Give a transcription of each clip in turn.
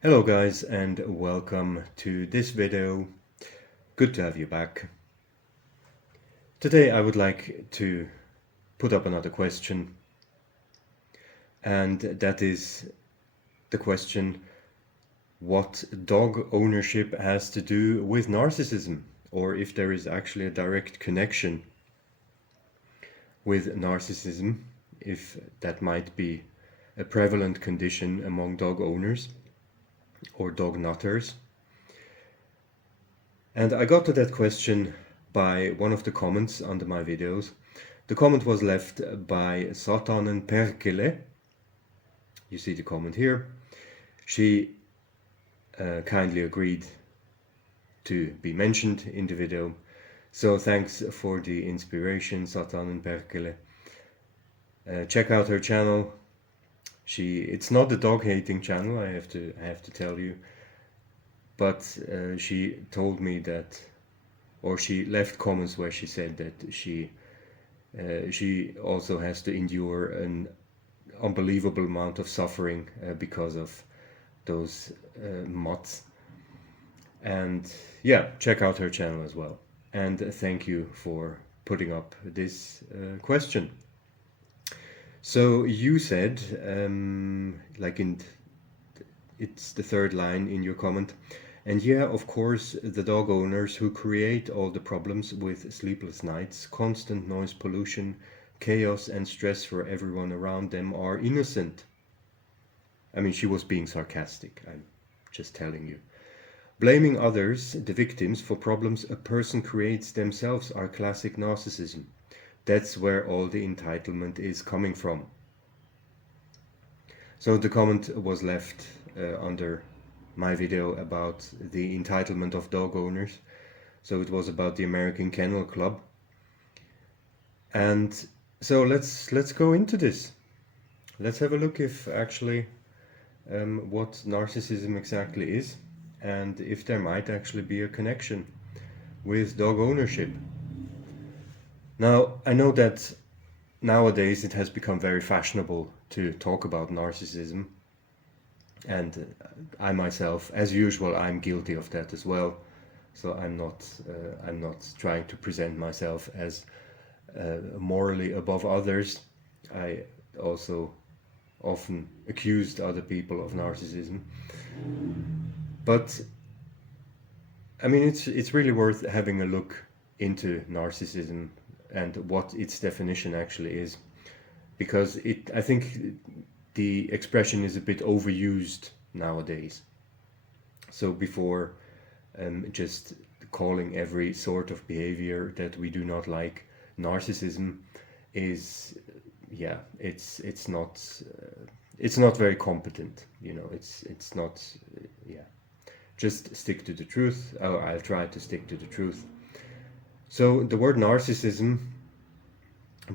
Hello guys and welcome to this video. Good to have you back. Today I would like to put up another question, and that is the question what dog ownership has to do with narcissism, or if there is actually a direct connection with narcissism, if that might be a prevalent condition among dog owners or dog nutters. And I got to that question by one of the comments under my videos. The comment was left by Satanen Perkele. You see the comment here. She kindly agreed to be mentioned in the video. So thanks for the inspiration, Satanen Perkele. Check out her channel. It's not a dog hating channel, I have to tell you. But she told me that, or she left comments where she said that she also has to endure an unbelievable amount of suffering because of those mutts. And yeah, check out her channel as well. And thank you for putting up this question. So you said, it's the third line in your comment, and yeah, of course, the dog owners who create all the problems with sleepless nights, constant noise pollution, chaos and stress for everyone around them are innocent. I mean, she was being sarcastic, I'm just telling you. Blaming others, the victims, for problems a person creates themselves are classic narcissism. That's where all the entitlement is coming from. So the comment was left under my video about the entitlement of dog owners. So it was about the American Kennel Club. And so let's go into this. Let's have a look if actually what narcissism exactly is, and if there might actually be a connection with dog ownership. Now, I know that nowadays it has become very fashionable to talk about narcissism, and I myself, as usual, I'm guilty of that as well. So I'm not trying to present myself as morally above others. I also often accused other people of narcissism. But I mean, it's really worth having a look into narcissism and what its definition actually is, because I think the expression is a bit overused nowadays. So before just calling every sort of behavior that we do not like narcissism is, yeah, it's not very competent, you know. It's not, yeah. Just stick to the truth. I'll try to stick to the truth. So the word narcissism,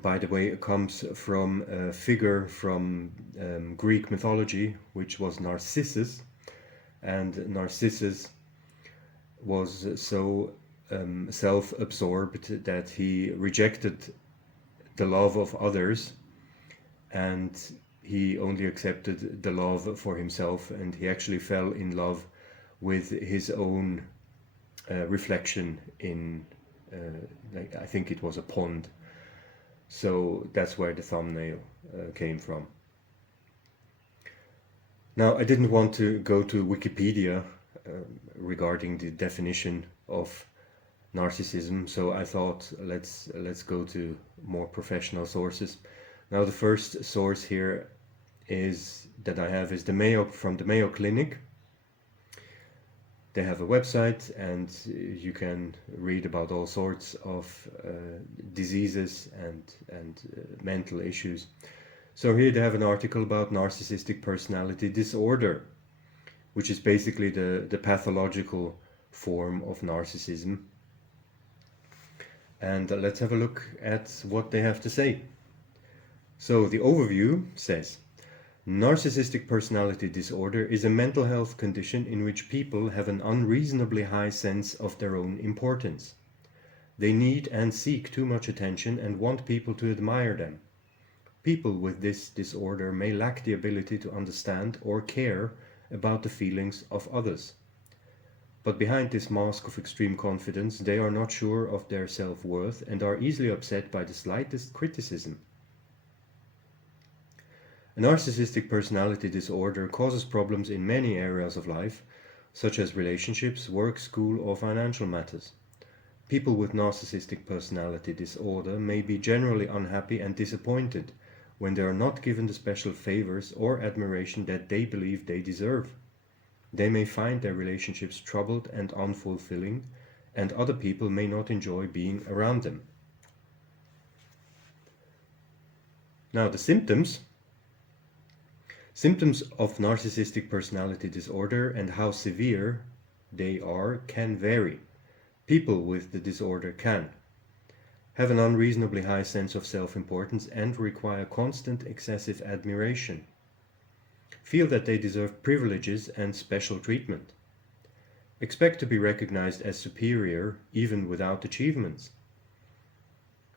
by the way, comes from a figure from Greek mythology, which was Narcissus. And Narcissus was so self-absorbed that he rejected the love of others, and he only accepted the love for himself, and he actually fell in love with his own reflection in, I think it was a pond. So that's where the thumbnail came from. Now, I didn't want to go to Wikipedia regarding the definition of narcissism, so I thought let's go to more professional sources. Now, the first source here is that I have is from the Mayo Clinic. They have a website, and you can read about all sorts of diseases and mental issues. So here they have an article about narcissistic personality disorder, which is basically the pathological form of narcissism. And let's have a look at what they have to say. So the overview says, narcissistic personality disorder is a mental health condition in which people have an unreasonably high sense of their own importance. They need and seek too much attention and want people to admire them. People with this disorder may lack the ability to understand or care about the feelings of others. But behind this mask of extreme confidence, they are not sure of their self-worth and are easily upset by the slightest criticism. A narcissistic personality disorder causes problems in many areas of life, such as relationships, work, school, or financial matters. People with narcissistic personality disorder may be generally unhappy and disappointed when they are not given the special favors or admiration that they believe they deserve. They may find their relationships troubled and unfulfilling, and other people may not enjoy being around them. Now, the symptoms of narcissistic personality disorder and how severe they are can vary. People with the disorder can have an unreasonably high sense of self-importance and require constant excessive admiration, feel that they deserve privileges and special treatment, expect to be recognized as superior even without achievements,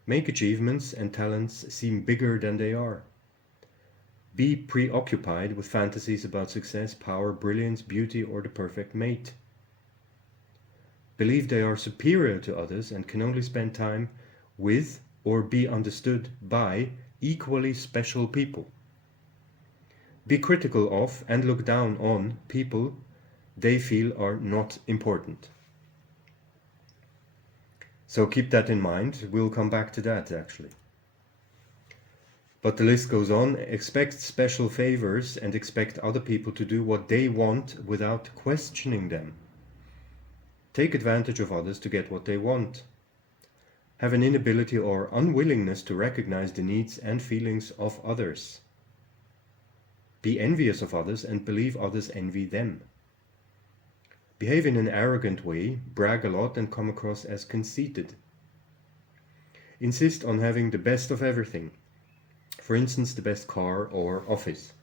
make achievements and talents seem bigger than they are, be preoccupied with fantasies about success, power, brilliance, beauty, or the perfect mate, believe they are superior to others and can only spend time with or be understood by equally special people, be critical of and look down on people they feel are not important. So keep that in mind. We'll come back to that actually. But the list goes on. Expect special favors and expect other people to do what they want without questioning them. Take advantage of others to get what they want. Have an inability or unwillingness to recognize the needs and feelings of others. Be envious of others and believe others envy them. Behave in an arrogant way, brag a lot and come across as conceited. Insist on having the best of everything. For instance, the best car or office.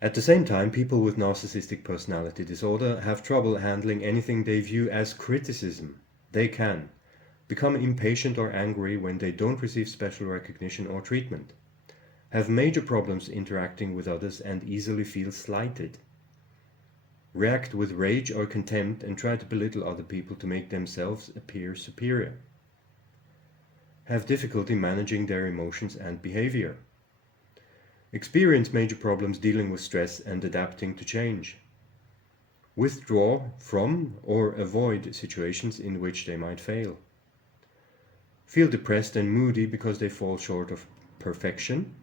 At the same time, people with narcissistic personality disorder have trouble handling anything they view as criticism. They can become impatient or angry when they don't receive special recognition or treatment, have major problems interacting with others and easily feel slighted, react with rage or contempt and try to belittle other people to make themselves appear superior, have difficulty managing their emotions and behavior, experience major problems dealing with stress and adapting to change, withdraw from or avoid situations in which they might fail, feel depressed and moody because they fall short of perfection,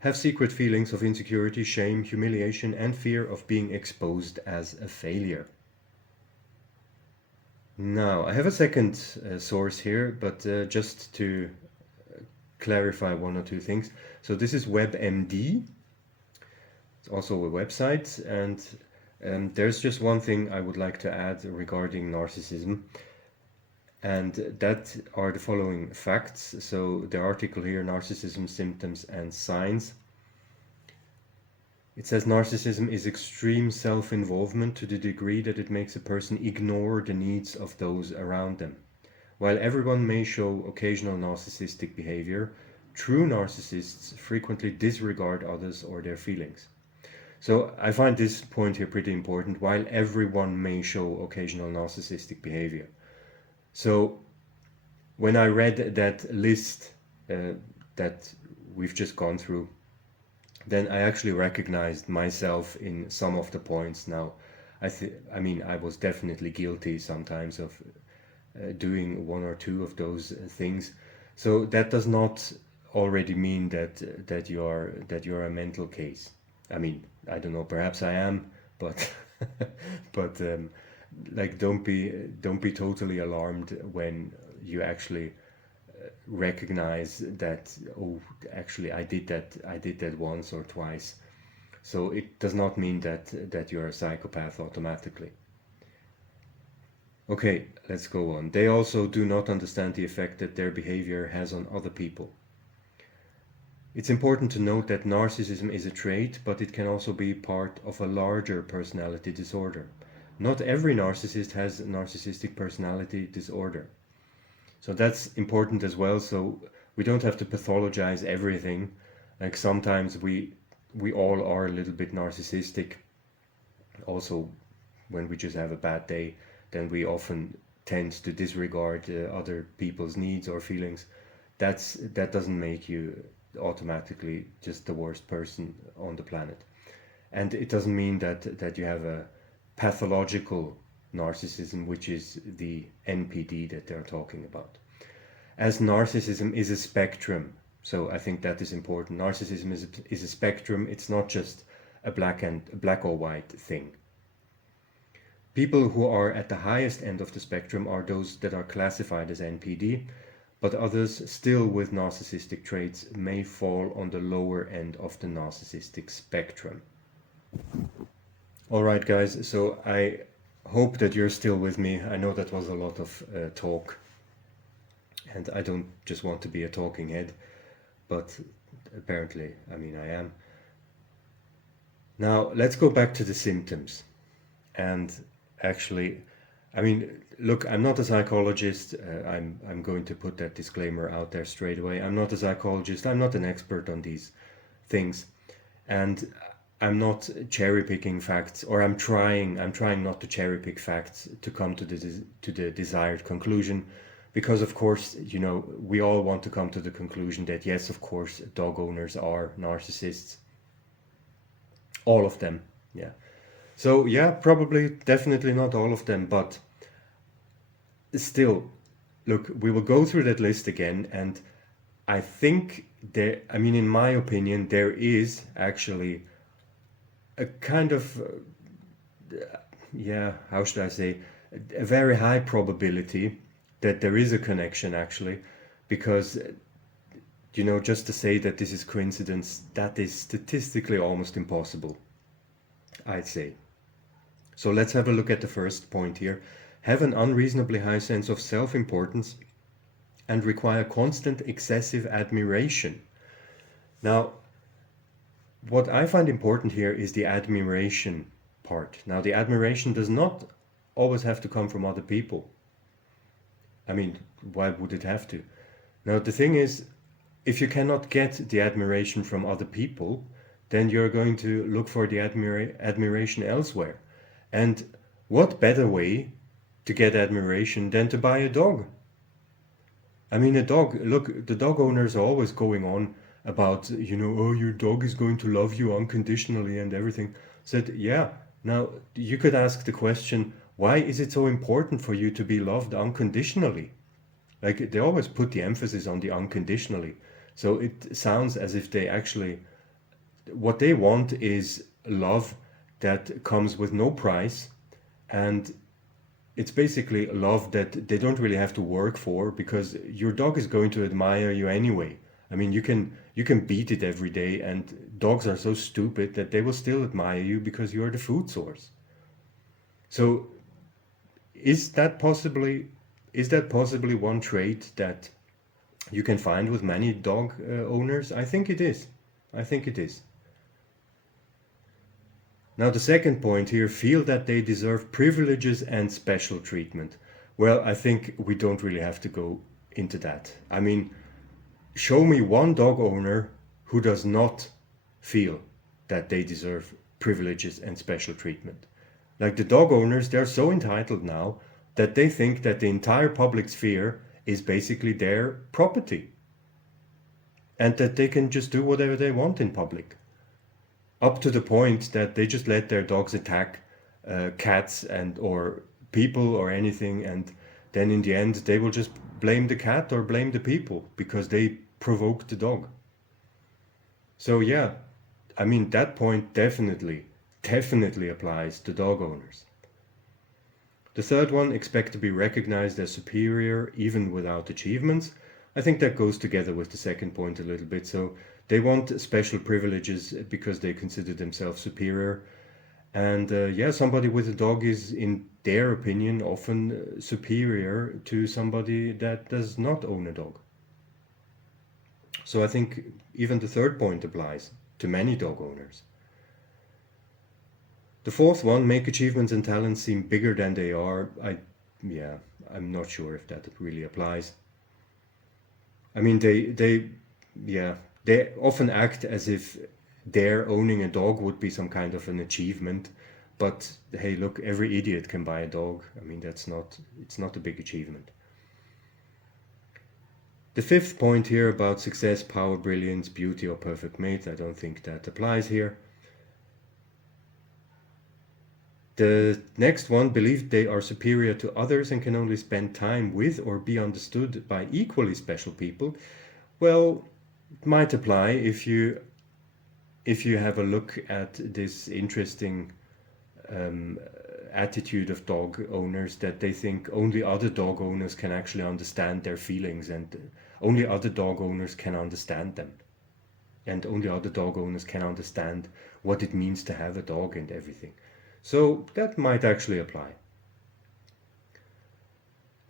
have secret feelings of insecurity, shame, humiliation, and fear of being exposed as a failure. Now, I have a second source here, but just to clarify one or two things. So this is WebMD. It's also a website, and there's just one thing I would like to add regarding narcissism, and that are the following facts. So the article here, Narcissism, Symptoms and Signs. It says narcissism is extreme self-involvement to the degree that it makes a person ignore the needs of those around them. While everyone may show occasional narcissistic behavior, true narcissists frequently disregard others or their feelings. So I find this point here pretty important. While everyone may show occasional narcissistic behavior. So when I read that list that we've just gone through, then I actually recognized myself in some of the points. Now, I mean, I was definitely guilty sometimes of doing one or two of those things. So that does not already mean that you're a mental case. I mean, I don't know. Perhaps I am, but but like don't be totally alarmed when you actually recognize that, oh, actually I did that once or twice. So it does not mean that you're a psychopath automatically. Okay, let's go on. They also do not understand the effect that their behavior has on other people. It's important to note that narcissism is a trait, but it can also be part of a larger personality disorder. Not every narcissist has narcissistic personality disorder. So that's important as well. So We don't have to pathologize everything. Like sometimes we all are a little bit narcissistic. Also, when we just have a bad day, then we often tend to disregard other people's needs or feelings. That doesn't make you automatically just the worst person on the planet. And it doesn't mean that you have a pathological narcissism, which is the NPD that they're talking about. As narcissism is a spectrum, so I think that is important. Narcissism is a spectrum. It's not just a black or white thing. People who are at the highest end of the spectrum are those that are classified as NPD, but others still with narcissistic traits may fall on the lower end of the narcissistic spectrum. All right, guys, so I hope that you're still with me. I know that was a lot of talk, and I don't just want to be a talking head, but apparently, I mean, I am. Now, let's go back to the symptoms. And actually, I mean, look, I'm not a psychologist. I'm going to put that disclaimer out there straight away. I'm not a psychologist. I'm not an expert on these things. And I'm not cherry picking facts, or I'm trying not to cherry pick facts to come to the desired conclusion, because of course, you know, we all want to come to the conclusion that yes, of course, dog owners are narcissists. All of them, yeah. So yeah, probably, definitely not all of them, but still, look, we will go through that list again, and I think there, I mean, in my opinion, there is actually a kind of, yeah, how should I say, a very high probability that there is a connection actually, because, you know, just to say that this is coincidence, that is statistically almost impossible, I'd say. So let's have a look at the first point here. Have an unreasonably high sense of self-importance and require constant excessive admiration. Now, what I find important here is the admiration part. Now, the admiration does not always have to come from other people. I mean, why would it have to? Now, the thing is, if you cannot get the admiration from other people, then you're going to look for the admiration elsewhere. And what better way to get admiration than to buy a dog? I mean, a dog, look, the dog owners are always going on about, you know, oh, your dog is going to love you unconditionally and everything. Said, yeah, now you could ask the question, why is it so important for you to be loved unconditionally? Like, they always put the emphasis on the unconditionally. So it sounds as if they actually, what they want is love that comes with no price, and it's basically love that they don't really have to work for, because your dog is going to admire you anyway. I mean, you can beat it every day, and dogs are so stupid that they will still admire you because you are the food source. So is that possibly one trait that you can find with many dog owners? I think it is. I think it is. Now, the second point here, feel that they deserve privileges and special treatment. Well, I think we don't really have to go into that. I mean, show me one dog owner who does not feel that they deserve privileges and special treatment. Like, the dog owners, they're so entitled now that they think that the entire public sphere is basically their property, and that they can just do whatever they want in public. Up to the point that they just let their dogs attack cats and or people or anything, and then in the end they will just blame the cat or blame the people because they provoked the dog. So yeah, I mean, that point definitely applies to dog owners. The third one, expect to be recognized as superior even without achievements. I think that goes together with the second point a little bit. So they want special privileges because they consider themselves superior. And yeah, somebody with a dog is, in their opinion, often superior to somebody that does not own a dog. So I think even the third point applies to many dog owners. The fourth one, make achievements and talents seem bigger than they are. I'm not sure if that really applies. I mean, they often act as if their owning a dog would be some kind of an achievement. But hey, look, every idiot can buy a dog. I mean, it's not a big achievement. The fifth point here about success, power, brilliance, beauty, or perfect mate, I don't think that applies here. The next one, believe they are superior to others and can only spend time with or be understood by equally special people. Well, it might apply if you have a look at this interesting attitude of dog owners, that they think only other dog owners can actually understand their feelings, and only other dog owners can understand them, and only other dog owners can understand what it means to have a dog and everything. So that might actually apply.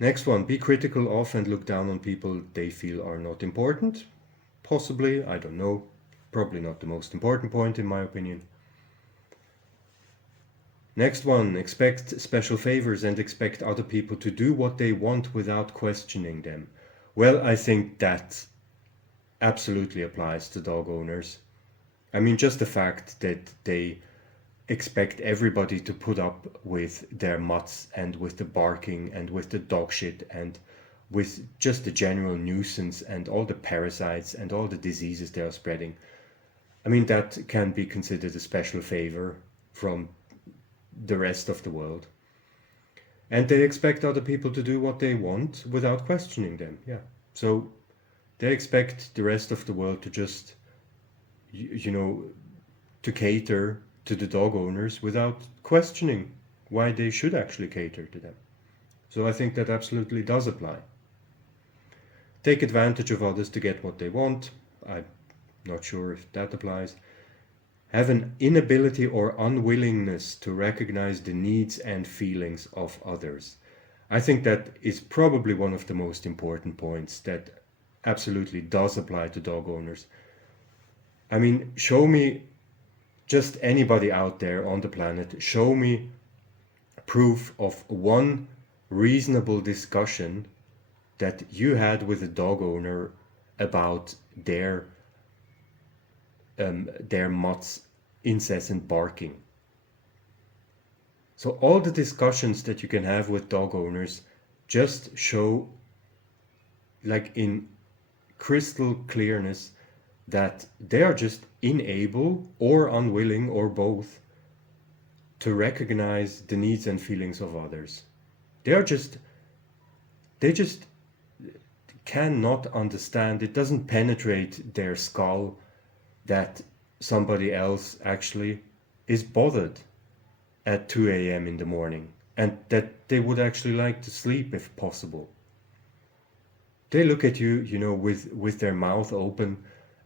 Next one, be critical of and look down on people they feel are not important. Possibly, I don't know. Probably not the most important point in my opinion. Next one, expect special favors and expect other people to do what they want without questioning them. Well, I think that absolutely applies to dog owners. I mean, just the fact that they expect everybody to put up with their mutts and with the barking and with the dog shit and with just the general nuisance and all the parasites and all the diseases they are spreading. I mean, that can be considered a special favor from the rest of the world. And they expect other people to do what they want without questioning them. Yeah. So they expect the rest of the world to just, to cater to the dog owners without questioning why they should actually cater to them. So I think that absolutely does apply. Take advantage of others to get what they want. I'm not sure if that applies. Have an inability or unwillingness to recognize the needs and feelings of others. I think that is probably one of the most important points that absolutely does apply to dog owners. I mean, show me, just anybody out there on the planet, show me proof of one reasonable discussion that you had with a dog owner about their mutt's incessant barking. So all the discussions that you can have with dog owners just show, like in crystal clearness, that they are just unable or unwilling or both to recognize the needs and feelings of others. They just cannot understand. It doesn't penetrate their skull that somebody else actually is bothered at 2 a.m. in the morning, and that they would actually like to sleep if possible. They look at you, with their mouth open,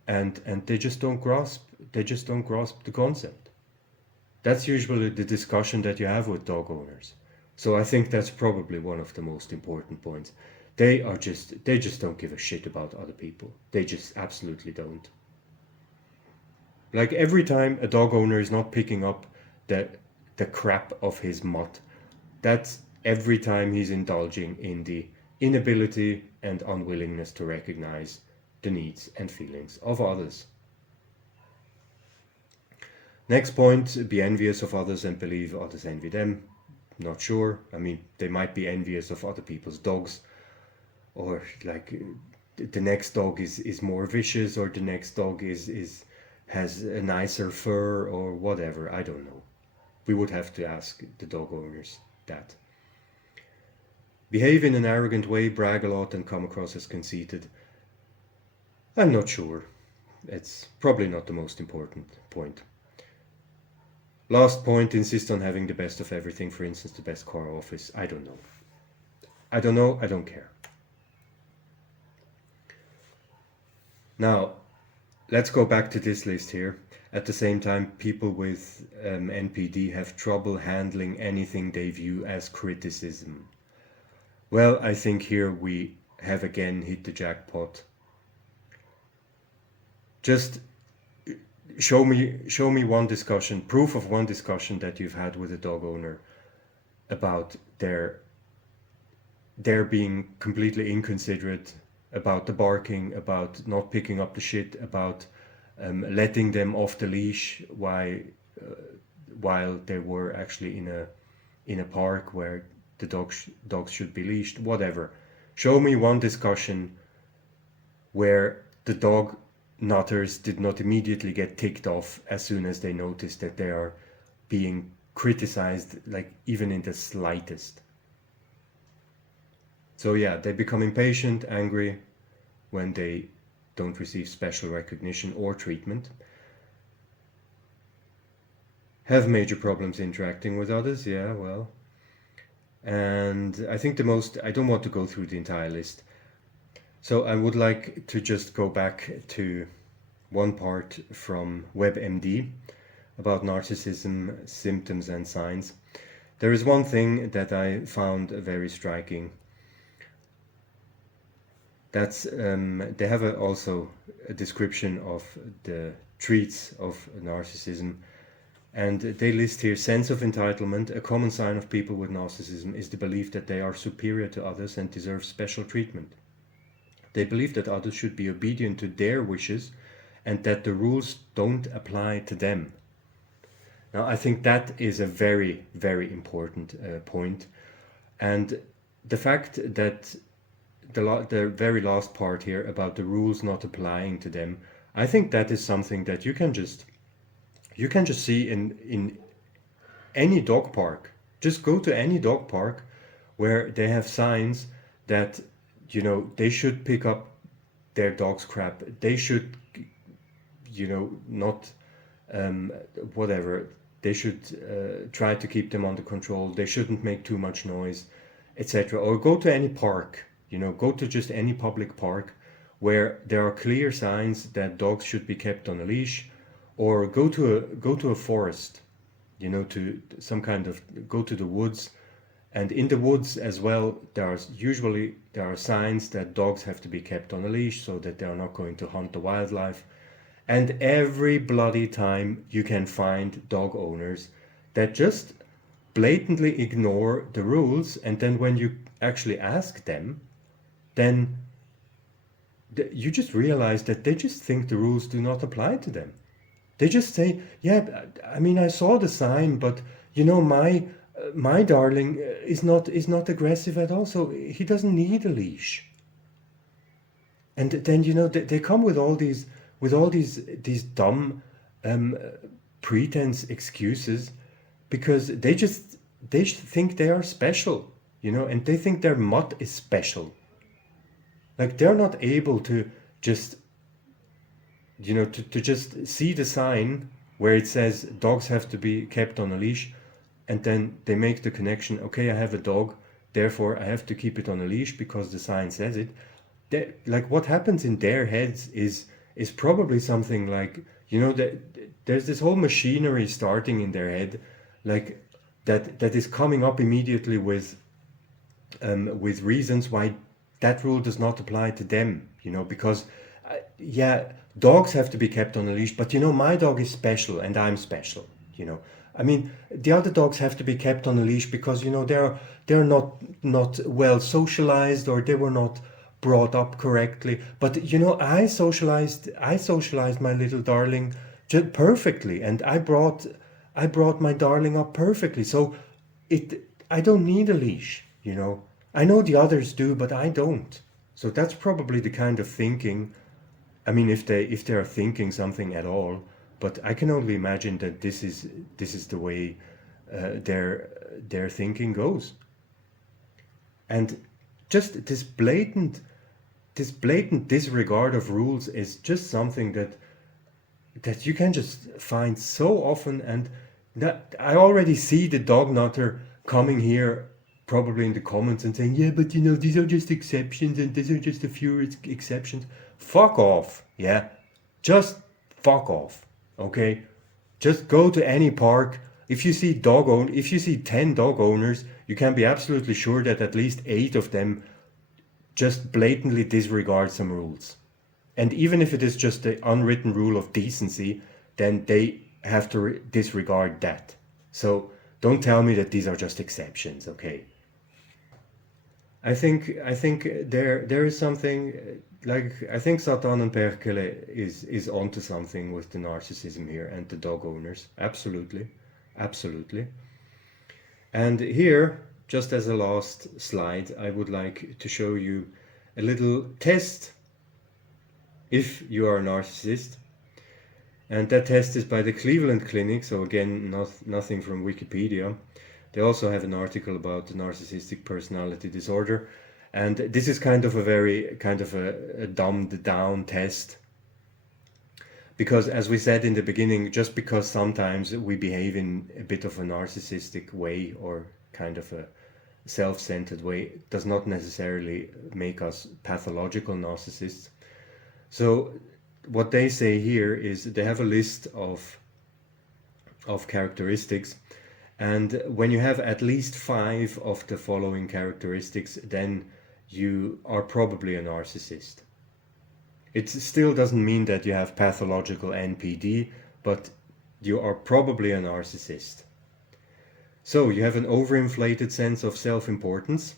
and they just don't grasp the concept. That's usually the discussion that you have with dog owners. So I think that's probably one of the most important points. They just don't give a shit about other people. They just absolutely don't. Like every time a dog owner is not picking up the crap of his mutt, that's every time he's indulging in the inability and unwillingness to recognize the needs and feelings of others. Next point, be envious of others and believe others envy them. Not sure. I mean, they might be envious of other people's dogs, or like the next dog is more vicious, or the next dog has a nicer fur, or whatever. I don't know. We would have to ask the dog owners that. Behave in an arrogant way, brag a lot, and come across as conceited. I'm not sure. It's probably not the most important point. Last point, insist on having the best of everything, for instance, the best car or office. I don't know. I don't care. Now, let's go back to this list here. At the same time, people with NPD have trouble handling anything they view as criticism. Well, I think here we have again hit the jackpot. Just show me one discussion, proof of one discussion that you've had with a dog owner about their being completely inconsiderate about the barking, about not picking up the shit, about letting them off the leash while they were actually in a park where the dogs should be leashed, whatever. Show me one discussion where the dog nutters did not immediately get ticked off as soon as they notice that they are being criticized, like even in the slightest. So yeah, they become impatient, angry when they don't receive special recognition or treatment. Have major problems interacting with others, yeah, well. And I think I don't want to go through the entire list. So I would like to just go back to one part from WebMD about narcissism, symptoms and signs. There is one thing that I found very striking. That's they have also a description of the traits of narcissism, and they list here: sense of entitlement. A common sign of people with narcissism is the belief that they are superior to others and deserve special treatment. They believe that others should be obedient to their wishes and that the rules don't apply to them. Now, I think that is a very, very important point. And the fact that the very last part here about the rules not applying to them, I think that is something that you can just see in any dog park. Just go to any dog park where they have signs that, you know, they should pick up their dog's crap. They should, you know, not whatever. They should try to keep them under control. They shouldn't make too much noise, etc. Or go to any park, you know, go to just any public park where there are clear signs that dogs should be kept on a leash, or go to a forest, you know, to some kind of, go to the woods. And in the woods as well, there are signs that dogs have to be kept on a leash so that they are not going to hunt the wildlife. And every bloody time you can find dog owners that just blatantly ignore the rules, and then when you actually ask them, then you just realize that they just think the rules do not apply to them. They just say, yeah, I mean, I saw the sign, but you know, my darling is not aggressive at all, so he doesn't need a leash. And then, you know, they come with all these dumb pretense excuses, because they think they are special, you know, and they think their mutt is special. Like, they're not able to just, you know, to just see the sign where it says dogs have to be kept on a leash, and then they make the connection, okay, I have a dog, therefore I have to keep it on a leash because the sign says it. Like, what happens in their heads is probably something like, you know, there's this whole machinery starting in their head, like that is coming up immediately with reasons why that rule does not apply to them, you know, because yeah, dogs have to be kept on a leash, but you know, my dog is special and I'm special, you know. I mean, the other dogs have to be kept on a leash because, you know, they're not well socialized, or they were not brought up correctly. But you know, I socialized my little darling just perfectly, and I brought my darling up perfectly. So I don't need a leash, you know. I know the others do, but I don't. So that's probably the kind of thinking. I mean, if they are thinking something at all, but I can only imagine that this is the way their thinking goes. And just this blatant disregard of rules is just something that you can just find so often. And that I already see the dog nutter coming here probably in the comments and saying, yeah, but you know, these are just exceptions and these are just a few exceptions. Fuck off. Yeah, just fuck off. Okay, just go to any park. If you see 10 dog owners, you can be absolutely sure that at least 8 of them just blatantly disregard some rules. And even if it is just the unwritten rule of decency, then they have to disregard that. So don't tell me that these are just exceptions, okay? I think there is something like I think Satan and Perkele is onto something with the narcissism here and the dog owners. Absolutely, absolutely. And here, just as a last slide, I would like to show you a little test if you are a narcissist. And that test is by the Cleveland Clinic, so again, nothing from Wikipedia. They also have an article about the narcissistic personality disorder. And this is kind of a dumbed down test. Because as we said in the beginning, just because sometimes we behave in a bit of a narcissistic way or kind of a self-centered way does not necessarily make us pathological narcissists. So what they say here is they have a list of characteristics, and when you have at least 5 of the following characteristics, then you are probably a narcissist. It still doesn't mean that you have pathological NPD, but you are probably a narcissist. So you have an overinflated sense of self-importance.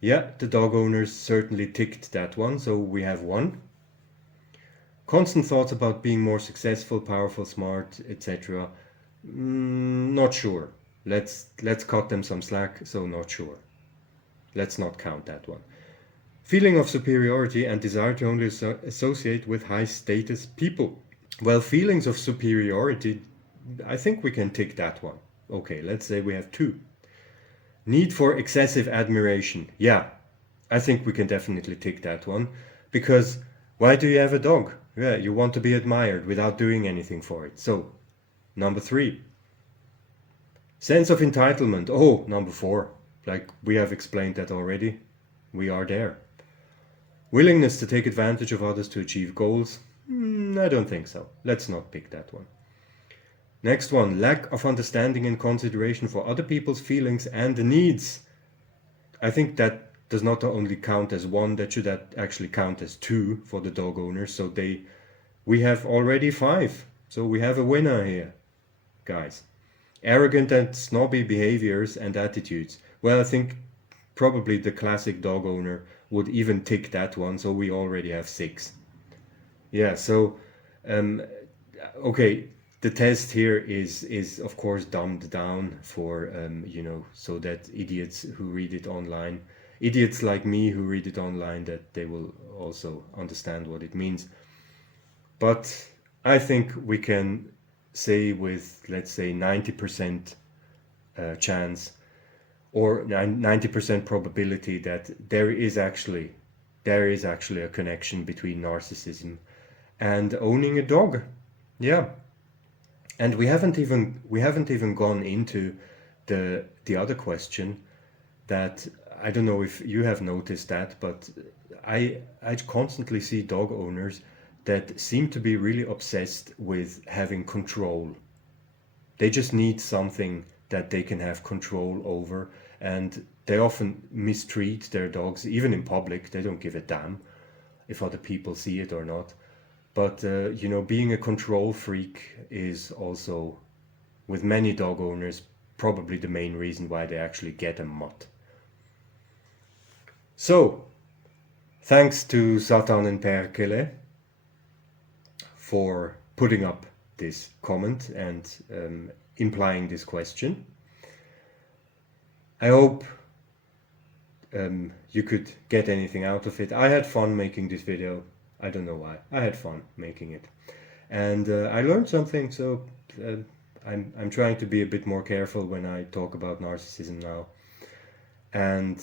Yeah, the dog owners certainly ticked that one, so we have 1. Constant thoughts about being more successful, powerful, smart, etc. Not sure. Let's cut them some slack, so not sure. Let's not count that one. Feeling of superiority and desire to only associate with high status people. Well, feelings of superiority, I think we can tick that one. Okay, let's say we have 2. Need for excessive admiration. Yeah, I think we can definitely tick that one. Because why do you have a dog? Yeah, you want to be admired without doing anything for it. So, number 3. Sense of entitlement. Oh, number 4. Like we have explained that already. We are there. Willingness to take advantage of others to achieve goals. I don't think so. Let's not pick that one. Next one. Lack of understanding and consideration for other people's feelings and needs. I think that does not only count as 1, that should actually count as 2 for the dog owners. So we have already 5. So we have a winner here, guys. Arrogant and snobby behaviors and attitudes. Well, I think probably the classic dog owner would even tick that one, so we already have 6. Yeah, so, okay, the test here is of course dumbed down for, so that idiots who read it online, idiots like me who read it online, that they will also understand what it means. But I think we can say with, let's say, 90% chance or 90% probability that there is actually a connection between narcissism and owning a dog. Yeah. And we haven't even gone into the other question that I don't know if you have noticed that, but I constantly see dog owners that seem to be really obsessed with having control. They just need something that they can have control over, and they often mistreat their dogs, even in public. They don't give a damn if other people see it or not. But, being a control freak is also, with many dog owners, probably the main reason why they actually get a mutt. So, thanks to Satan and Perkele for putting up this comment and implying this question. I hope you could get anything out of it. I had fun making this video. I don't know why. I had fun making it. And I learned something, so I'm trying to be a bit more careful when I talk about narcissism now. And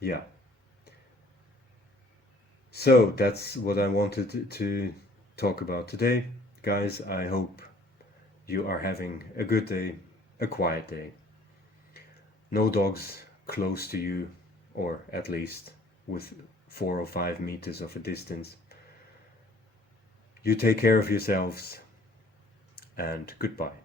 yeah. So that's what I wanted to talk about today. Guys, I hope you are having a good day, a quiet day. No dogs close to you, or at least with 4 or 5 meters of a distance. You take care of yourselves, and goodbye.